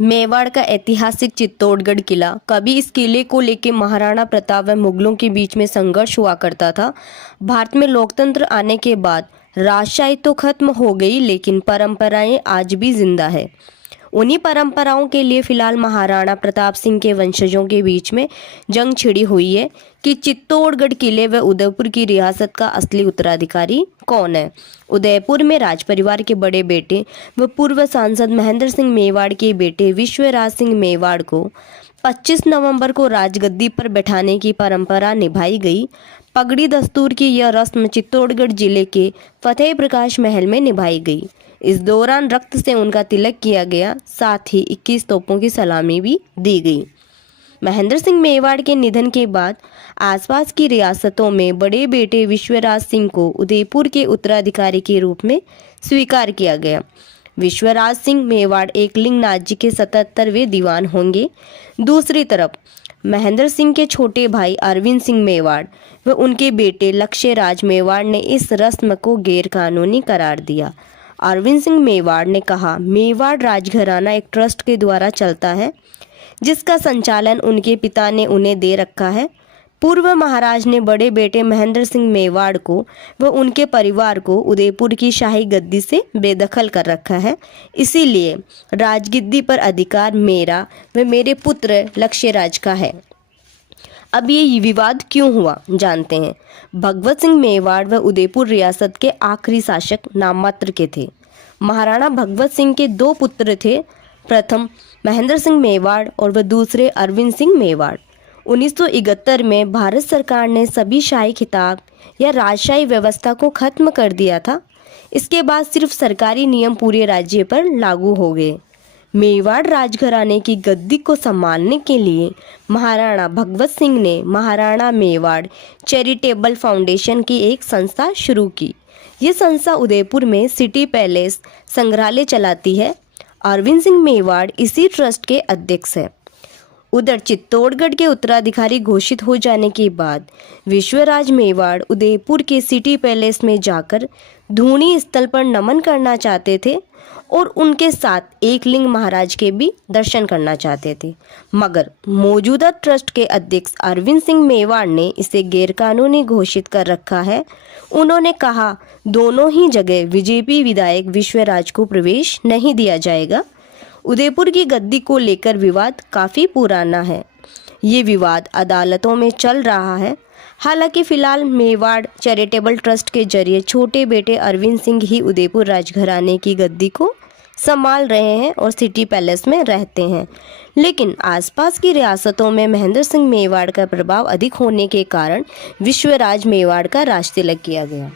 मेवाड़ का ऐतिहासिक चित्तौड़गढ़ किला। कभी इस किले को लेकर महाराणा प्रताप व मुगलों के बीच में संघर्ष हुआ करता था। भारत में लोकतंत्र आने के बाद राजशाही तो खत्म हो गई, लेकिन परंपराएं आज भी जिंदा है। उन्हीं परंपराओं के लिए फिलहाल महाराणा प्रताप सिंह के वंशजों के बीच में जंग छिड़ी हुई है कि चित्तौड़गढ़ किले व उदयपुर की रियासत का असली उत्तराधिकारी कौन है। उदयपुर में राज परिवार के बड़े बेटे व पूर्व सांसद महेंद्र सिंह मेवाड़ के बेटे विश्वराज सिंह मेवाड़ को 25 नवंबर को राजगद्दी पर बैठाने की परंपरा निभाई गई। पगड़ी दस्तूर की यह रस्म चित्तौड़गढ़ जिले के फतेह प्रकाश महल में निभाई गई। इस दौरान रक्त से उनका तिलक किया गया, साथ ही 21 तोपों की सलामी भी दी गई। महेंद्र सिंह मेवाड़ के निधन के बाद आसपास की रियासतों में बड़े बेटे विश्वराज सिंह को उदयपुर के उत्तराधिकारी के रूप में स्वीकार किया गया। विश्वराज सिंह मेवाड़ एकलिंग नाथ जी के 77वें दीवान होंगे। दूसरी तरफ महेंद्र सिंह के छोटे भाई अरविंद सिंह मेवाड़ व उनके बेटे लक्ष्यराज मेवाड़ ने इस रस्म को गैरकानूनी करार दिया। अरविंद सिंह मेवाड़ ने कहा, मेवाड़ राजघराना एक ट्रस्ट के द्वारा चलता है जिसका संचालन उनके पिता ने उन्हें दे रखा है। पूर्व महाराज ने बड़े बेटे महेंद्र सिंह मेवाड़ को व उनके परिवार को उदयपुर की शाही गद्दी से बेदखल कर रखा है, इसीलिए राजगद्दी पर अधिकार मेरा व मेरे पुत्र लक्ष्यराज का है। अब ये विवाद क्यों हुआ, जानते हैं। भगवत सिंह मेवाड़ व उदयपुर रियासत के आखिरी शासक नाममात्र के थे। महाराणा भगवत सिंह के 2 पुत्र थे, प्रथम महेंद्र सिंह मेवाड़ और वह दूसरे अरविंद सिंह मेवाड़। 1971 में भारत सरकार ने सभी शाही खिताब या राजशाही व्यवस्था को खत्म कर दिया था। इसके बाद सिर्फ सरकारी नियम पूरे राज्य पर लागू हो गए। मेवाड़ राजघराने की गद्दी को संभालने के लिए महाराणा भगवत सिंह ने महाराणा मेवाड़ चैरिटेबल फाउंडेशन की एक संस्था शुरू की। ये संस्था उदयपुर में सिटी पैलेस संग्रहालय चलाती है। अरविंद सिंह मेवाड़ इसी ट्रस्ट के अध्यक्ष हैं। उधर चित्तौड़गढ़ के उत्तराधिकारी घोषित हो जाने के बाद विश्वराज मेवाड़ उदयपुर के सिटी पैलेस में जाकर धूनी स्थल पर नमन करना चाहते थे और उनके साथ एकलिंग महाराज के भी दर्शन करना चाहते थे, मगर मौजूदा ट्रस्ट के अध्यक्ष अरविंद सिंह मेवाड़ ने इसे गैरकानूनी घोषित कर रखा है। उन्होंने कहा, दोनों ही जगह बीजेपी विधायक विश्वराज को प्रवेश नहीं दिया जाएगा। उदयपुर की गद्दी को लेकर विवाद काफ़ी पुराना है। ये विवाद अदालतों में चल रहा है। हालांकि फिलहाल मेवाड़ चैरिटेबल ट्रस्ट के जरिए छोटे बेटे अरविंद सिंह ही उदयपुर राजघराने की गद्दी को संभाल रहे हैं और सिटी पैलेस में रहते हैं, लेकिन आसपास की रियासतों में महेंद्र सिंह मेवाड़ का प्रभाव अधिक होने के कारण विश्वराज मेवाड़ का राजतिलक किया गया।